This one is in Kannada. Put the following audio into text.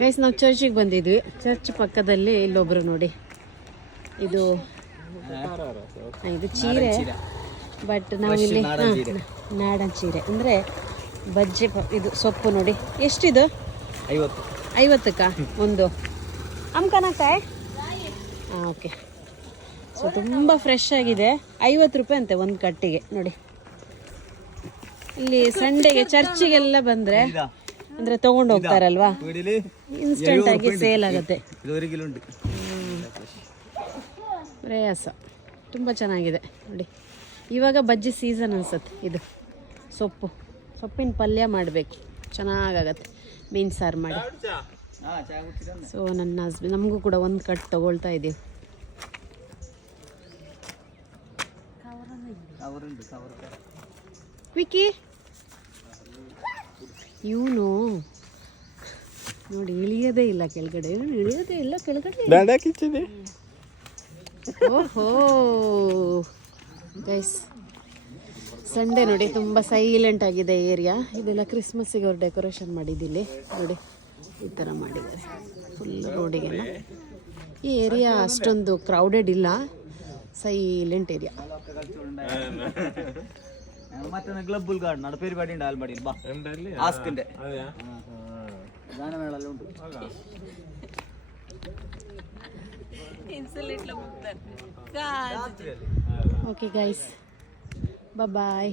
ಗೈಸ್ ನಾವು ಚರ್ಚಿಗೆ ಬಂದಿದ್ವಿ. ಚರ್ಚ್ ಪಕ್ಕದಲ್ಲಿ ಇಲ್ಲೊಬ್ರು ನೋಡಿ, ಇದು ಚೀರೆ, ಬಟ್ ನಾವಿಲ್ಲಿ ನಾಡನ್ ಚೀರೆ ಅಂದರೆ ಬಜ್ಜಿ ಇದು ಸೊಪ್ಪು ನೋಡಿ. ಎಷ್ಟಿದು? 50ಕ್ಕ ಒಂದು ಅಮ್ಕನಕಾಯ್. ಹಾಂ, ಓಕೆ. ಸೊ ತುಂಬ ಫ್ರೆಶ್ ಆಗಿದೆ. 50 ರೂಪಾಯಿ ಅಂತೆ ಒಂದು ಕಟ್ಟಿಗೆ ನೋಡಿ. ಇಲ್ಲಿ ಸಂಡೆಗೆ ಚರ್ಚಿಗೆಲ್ಲ ಬಂದರೆ ಅಂದರೆ ತೊಗೊಂಡು ಹೋಗ್ತಾರಲ್ವಾ, ಇನ್ಸ್ಟೆಂಟ್ ಆಗಿ ಸೇಲ್ ಆಗುತ್ತೆ. ಪ್ರಯಾಸ ತುಂಬ ಚೆನ್ನಾಗಿದೆ ನೋಡಿ. ಇವಾಗ ಬಜ್ಜಿ ಸೀಸನ್ ಅನ್ಸುತ್ತೆ. ಇದು ಸೊಪ್ಪಿನ ಪಲ್ಯ ಮಾಡಬೇಕು, ಚೆನ್ನಾಗಾಗತ್ತೆ ಮೀನು ಸಾರು ಮಾಡಿ. ಸೊ ನನ್ನ ಹಸ್ಬೆಂಡ್ ನಮಗೂ ಕೂಡ ಒಂದು ಕಟ್ ತೊಗೊಳ್ತಾ ಇದ್ದೀವಿ. ವಿಕಿ ಇವನು ನೋಡಿ ಇಳಿಯೋದೇ ಇಲ್ಲ ಕೆಳಗಡೆ, ಇವನು ಇಳಿಯೋದೇ ಇಲ್ಲ ಕೆಳಗಡೆ. ಓಹೋ ಗೈಸ್, ಸಂಡೇ ನೋಡಿ ತುಂಬ ಸೈಲೆಂಟ್ ಆಗಿದೆ ಏರಿಯಾ. ಇದೆಲ್ಲ ಕ್ರಿಸ್ಮಸ್ಸಿಗೆ ಅವ್ರು ಡೆಕೋರೇಷನ್ ಮಾಡಿದ್ದಿಲ್ಲಿ ನೋಡಿ, ಈ ಥರ ಮಾಡಿದ್ದಾರೆ ಫುಲ್ ರೋಡಿಗೆಲ್ಲ. ಈ ಏರಿಯಾ ಅಷ್ಟೊಂದು ಕ್ರೌಡೆಡ್ ಇಲ್ಲ, ಸೈಲೆಂಟ್ ಏರಿಯಾ. ಓಕೆ ಗೈಸ್, ಬಾಯ್.